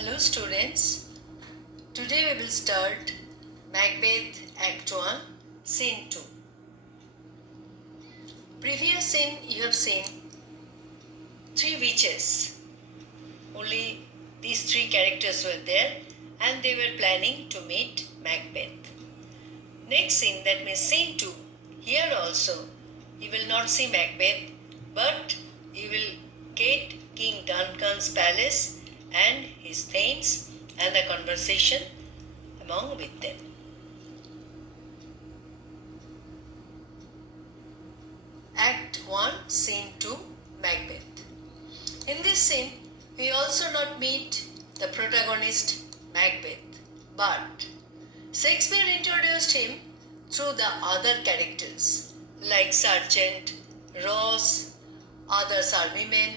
Hello students, today we will start Macbeth Act 1, Scene 2. Previous scene you have seen three witches. Only these three characters were there and they were planning to meet Macbeth. Next scene, that means Scene 2, here also you will not see Macbeth but you will get King Duncan's palace and his thanes and the conversation among with them. Act 1, Scene 2, Macbeth. In this scene, we also not meet the protagonist Macbeth, but Shakespeare introduced him through the other characters like Sergeant, Ross, others armymen.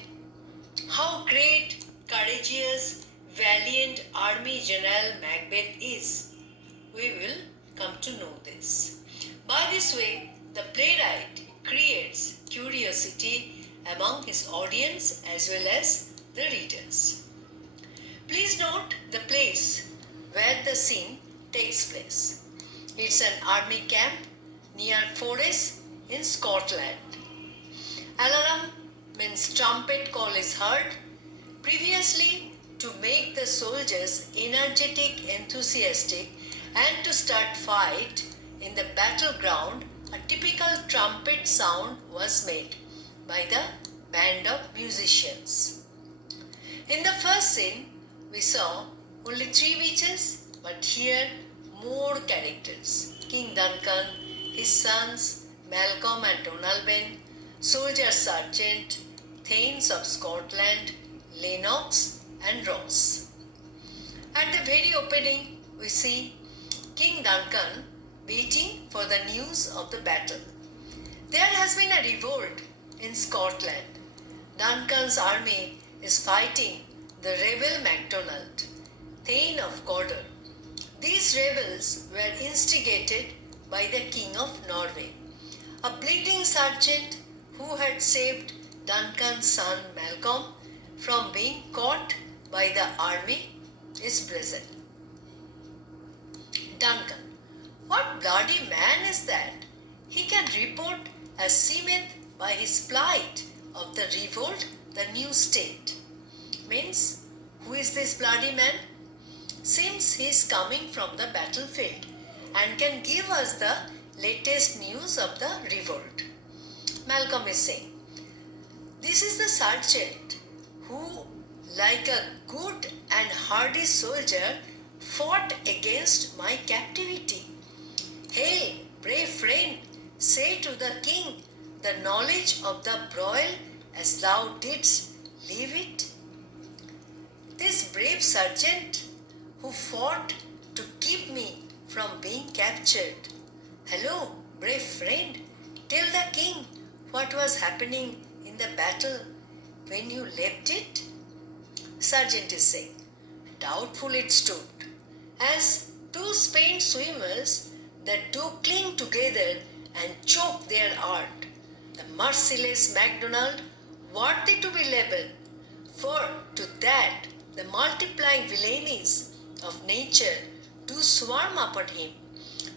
How great, courageous, valiant Army General Macbeth is. We will come to know this. By this way, the playwright creates curiosity among his audience as well as the readers. Please note the place where the scene takes place. It's an army camp near Forres in Scotland. Alarum means trumpet call is heard. Previously, to make the soldiers energetic, enthusiastic, and to start fight in the battleground, a typical trumpet sound was made by the band of musicians. In the first scene, we saw only three witches, but here more characters. King Duncan, his sons, Malcolm and Donalbain, soldier sergeant, thanes of Scotland, Lennox and Ross. At the very opening, we see King Duncan waiting for the news of the battle. There has been a revolt in Scotland. Duncan's army is fighting the rebel MacDonald, Thane of Gordon. These rebels were instigated by the King of Norway. A bleeding sergeant who had saved Duncan's son Malcolm from being caught by the army is present. Duncan, what bloody man is that? He can report as seemeth by his plight of the revolt the new state. Means, who is this bloody man? Seems he is coming from the battlefield and can give us the latest news of the revolt. Malcolm is saying, this is the sergeant who, like a good and hardy soldier, fought against my captivity. Hail, brave friend, say to the king the knowledge of the broil as thou didst leave it. This brave sergeant who fought to keep me from being captured. Hello, brave friend, tell the king what was happening in the battle when you left it. Sergeant is saying, doubtful it stood, as two spent swimmers that do cling together and choke their art. The merciless MacDonald worthy to be labelled, for to that the multiplying villainies of nature do swarm upon him.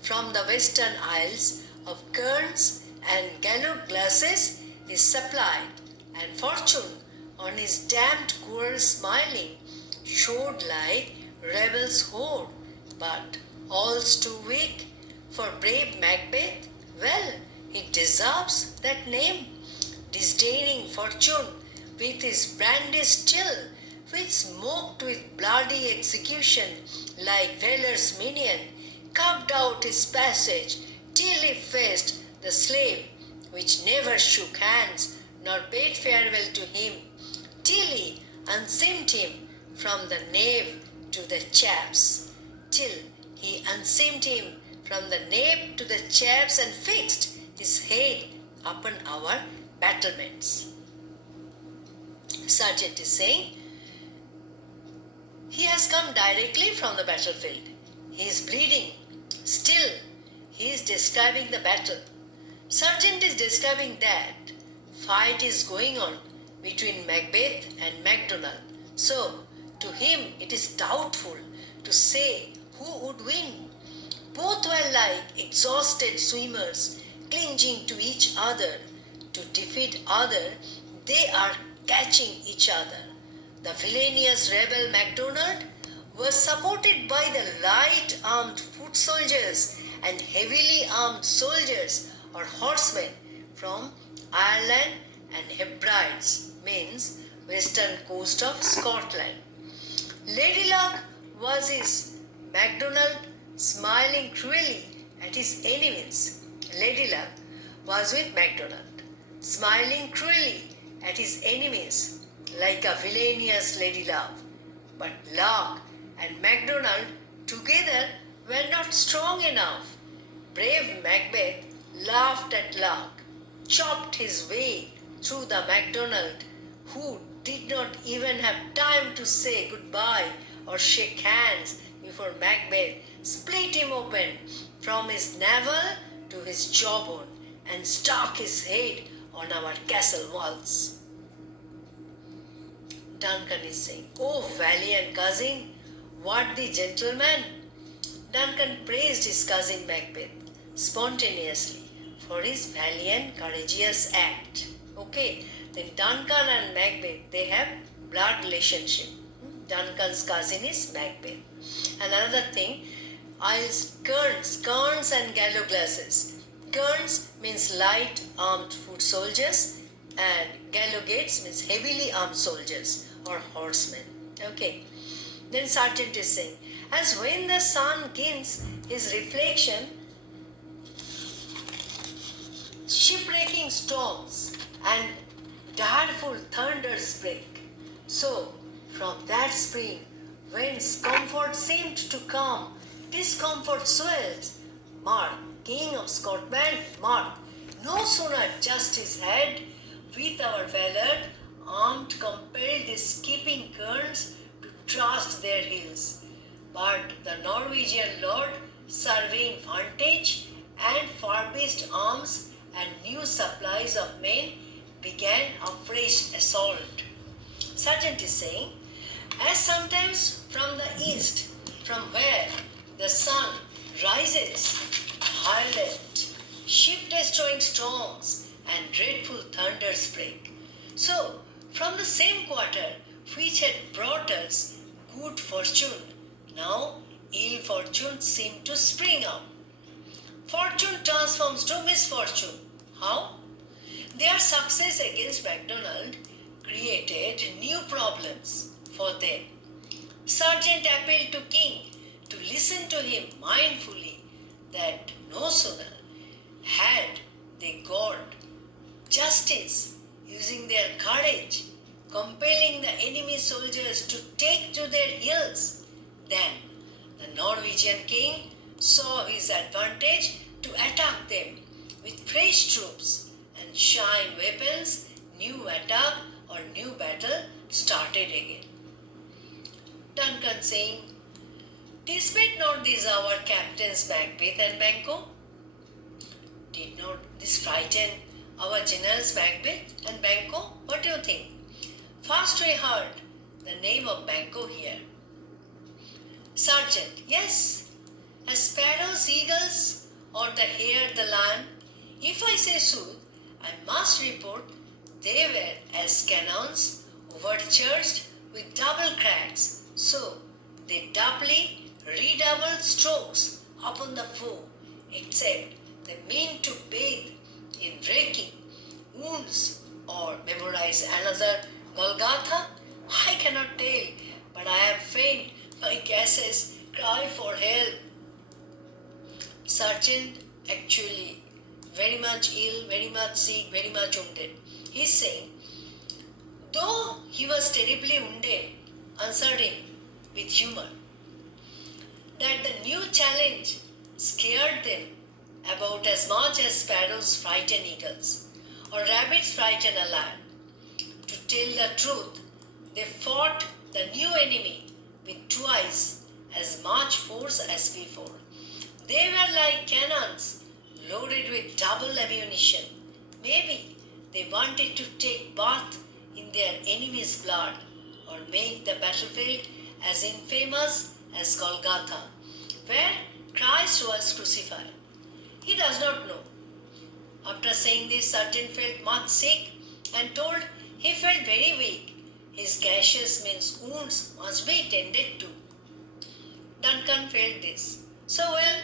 From the western isles of kerns and gallows glasses is supplied, and fortune on his damned core smiling showed like rebels' horde, but all's too weak for brave Macbeth. Well, he deserves that name, disdaining fortune with his brandished still, which smoked with bloody execution like valor's minion, carved out his passage till he faced the slave, which never shook hands nor bade farewell to him, till he unseamed him from the nave to the chaps, till he unseamed him from the nave to the chaps and fixed his head upon our battlements. Sergeant is saying, he has come directly from the battlefield. He is bleeding. Still, he is describing the battle. Sergeant is describing that fight is going on between Macbeth and MacDonald. So, To him, it is doubtful to say who would win. Both were like exhausted swimmers clinging to each other. To defeat other, they are catching each other. The villainous rebel MacDonald was supported by the light armed foot soldiers and heavily armed soldiers or horsemen from Ireland and Hebrides, means western coast of Scotland. Lady Luck was his MacDonald smiling cruelly at his enemies. Lady Luck was with MacDonald, smiling cruelly at his enemies like a villainous Lady Love. But Luck and MacDonald together were not strong enough. Brave Macbeth laughed at Luck, chopped his way through the MacDonald, who did not even have time to say goodbye or shake hands before Macbeth split him open from his navel to his jawbone and stuck his head on our castle walls. Duncan is saying, "Oh, valiant cousin, worthy gentleman." Duncan praised his cousin Macbeth spontaneously for his valiant, courageous act. Okay, then Duncan and Macbeth, they have blood relationship. Duncan's cousin is Macbeth. And another thing, kerns and gallowglasses. Kerns means light armed foot soldiers and gallowgates means heavily armed soldiers or horsemen. Okay. Then Sergeant is saying, as when the sun gains his reflection, shipwrecking storms and direful thunders break. So, from that spring, whence comfort seemed to come, discomfort swells. Mark, King of Scotland, mark, no sooner justice had, with our valor, armed compelled the skipping kerns to trust their heels. But the Norwegian lord, surveying vantage and furbished arms and new supplies of men, began a fresh assault. Sergeant is saying, as sometimes from the east, from where the sun rises, violent, ship-destroying storms and dreadful thunders break. So, from the same quarter which had brought us good fortune, now ill fortune seemed to spring up. Fortune transforms to misfortune. How? Their success against MacDonald created new problems for them. Sergeant appealed to King to listen to him mindfully, that no sooner had they got justice using their courage, compelling the enemy soldiers to take to their heels, than the Norwegian king saw his advantage to attack them with fresh troops and shine weapons. New attack or new battle started again. Duncan saying, despite not these our captains Macbeth and Banquo? Did not this frighten our generals Macbeth and Banquo? What do you think? First we heard the name of Banquo here. Sergeant, yes, as sparrows, eagles, or the hare, the lion. If I say sooth, I must report they were as cannons overcharged with double cracks, so they doubly redoubled strokes upon the foe, except they mean to bathe in raking wounds or memorize another Golgotha. I cannot tell, but I am faint. My gases cry for help. Sergeant actually very much ill, very much sick, very much wounded. He is saying, though he was terribly wounded, answered him with humor, that the new challenge scared them about as much as sparrows frighten eagles or rabbits frighten a lion. To tell the truth, they fought the new enemy with twice as much force as before. They were like cannons loaded with double ammunition. Maybe they wanted to take bath in their enemy's blood, or make the battlefield as infamous as Golgotha, where Christ was crucified. He does not know. After saying this, Sergeant felt much sick and told he felt very weak. His gashes means wounds must be tended to. Duncan felt this. So well,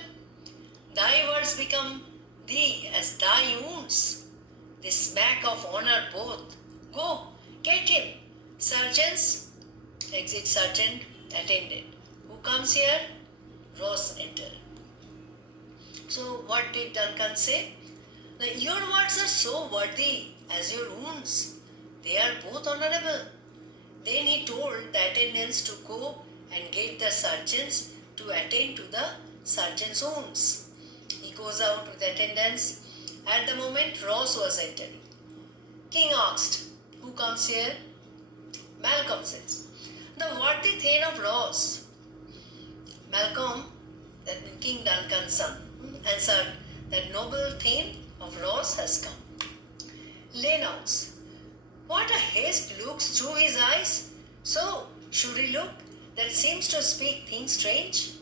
thy words become thee as thy wounds. This smack of honor both. Go, get him. Sergeants, exit sergeant, attended. Who comes here? Ross entered. So what did Duncan say? Your words are so worthy as your wounds. They are both honorable. Then he told the attendants to go and get the sergeants to attend to the sergeant's wounds. He goes out with the attendants. At the moment, Ross was entering. King asked, who comes here? Malcolm says, the worthy Thane of Ross. Malcolm, that means King Duncan's son, answered, that noble Thane of Ross has come. Lennox, what a haste looks through his eyes. So, should he look that seems to speak things strange?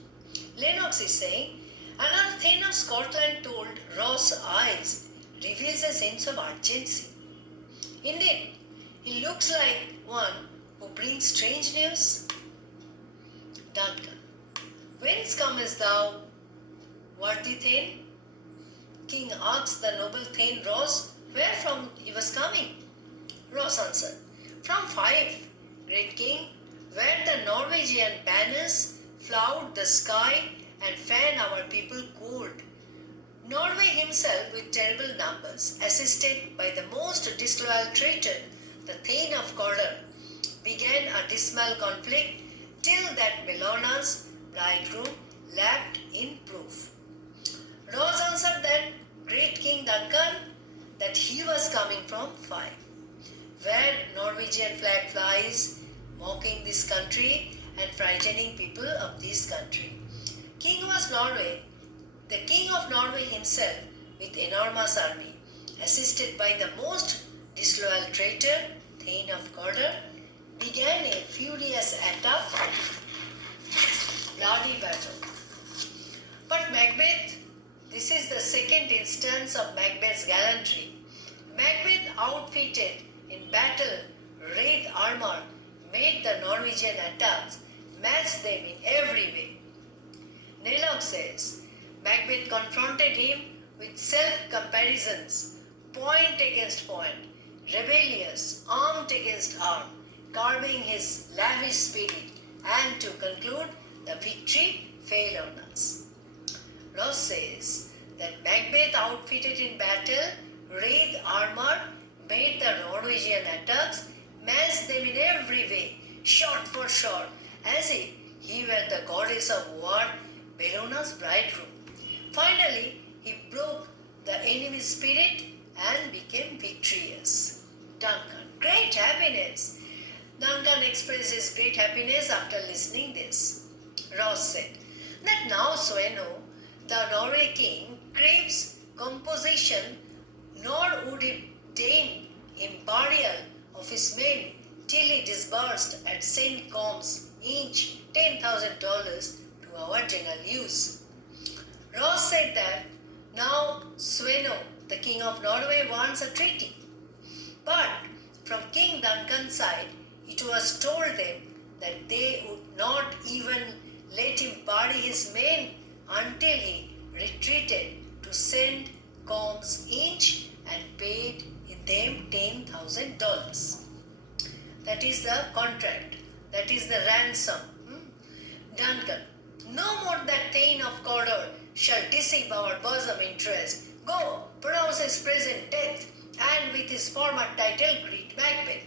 Lennox is saying, another Thane of Scotland told Ross' eyes reveals a sense of urgency. Indeed, he looks like one who brings strange news. Duncan, whence comest thou, worthy Thane? King asked the noble Thane Ross where from he was coming. Ross answered, from Fife, great king, where the Norwegian banners flout the sky and fan our people cold. Norway himself with terrible numbers, assisted by the most disloyal traitor, the Thane of Cawdor, began a dismal conflict till that Bellona's bridegroom lapped in proof. Ross answered that great King Duncan that he was coming from Fife, where Norwegian flag flies, mocking this country and frightening people of this country. King was Norway, the King of Norway himself with enormous army, assisted by the most disloyal traitor, Thane of Cawdor, began a furious attack, bloody battle. But Macbeth, this is the second instance of Macbeth's gallantry. Macbeth, outfitted in battle, wraith armor, made the Norwegian attacks, matched them in every way. Nellock says, Macbeth confronted him with self-comparisons, point against point, rebellious, armed against arm, curbing his lavish spirit, and to conclude, the victory fell on us. Ross says that Macbeth, outfitted in battle, wraith armor, made the Norwegian attacks, matched them in every way, shot for shot, as if he were the goddess of war, Bellona's bridegroom. Finally, he broke the enemy's spirit and became victorious. Duncan, great happiness. Duncan expressed his great happiness after listening this. Ross said that now Sweno, the Norway king, craves composition, nor would he deign him burial of his men till he disbursed at St. Combs each $10,000 to our general use. Ross said that now Sweno, the king of Norway, wants a treaty. But from King Duncan's side, it was told them that they would not even let him bury his men until he retreated to St. Combs each and paid them $10,000. That is the contract. That is the ransom. Duncan, no more that Thane of Cawdor shall deceive our bosom interest. Go, pronounce his present death, and with his former title greet Macbeth.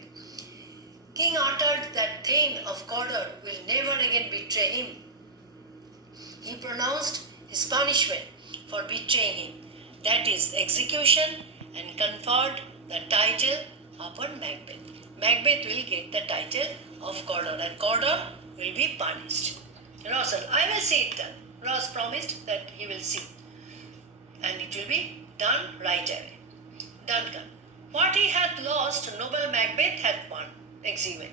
King uttered that Thane of Cawdor will never again betray him. He pronounced his punishment for betraying him, that is execution, and conferred the title upon Macbeth. Macbeth will get the title of Cawdor, and Cawdor will be punished. Ross said, I will see it done. Ross promised that he will see, and it will be done right away. Duncan, what he hath lost, noble Macbeth hath won. Exhumed.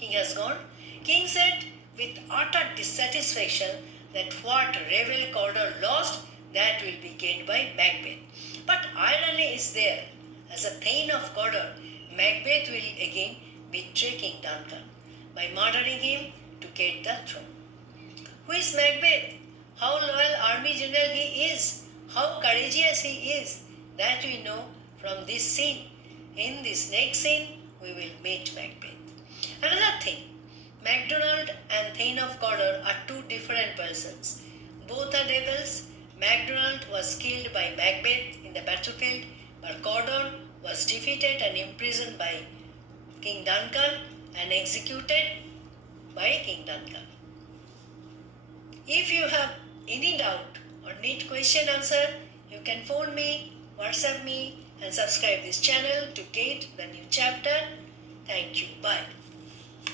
King has gone. King said with utter dissatisfaction that what Revel Cawdor lost, that will be gained by Macbeth. But irony is there. As a Thane of Cawdor, Macbeth will again betray King Duncan by murdering him to get the throne. Who is Macbeth? How loyal army general he is? How courageous he is? That we know from this scene. In this next scene, we will meet Macbeth. Another thing, MacDonald and Thane of Cawdor are two different persons. Both are rebels. MacDonald was killed by Macbeth in the battlefield, but Cawdor was defeated and imprisoned by King Duncan and executed by King Duncan. If you have any doubt or need question answer, you can phone me, WhatsApp me and subscribe this channel to get the new chapter. Thank you. Bye.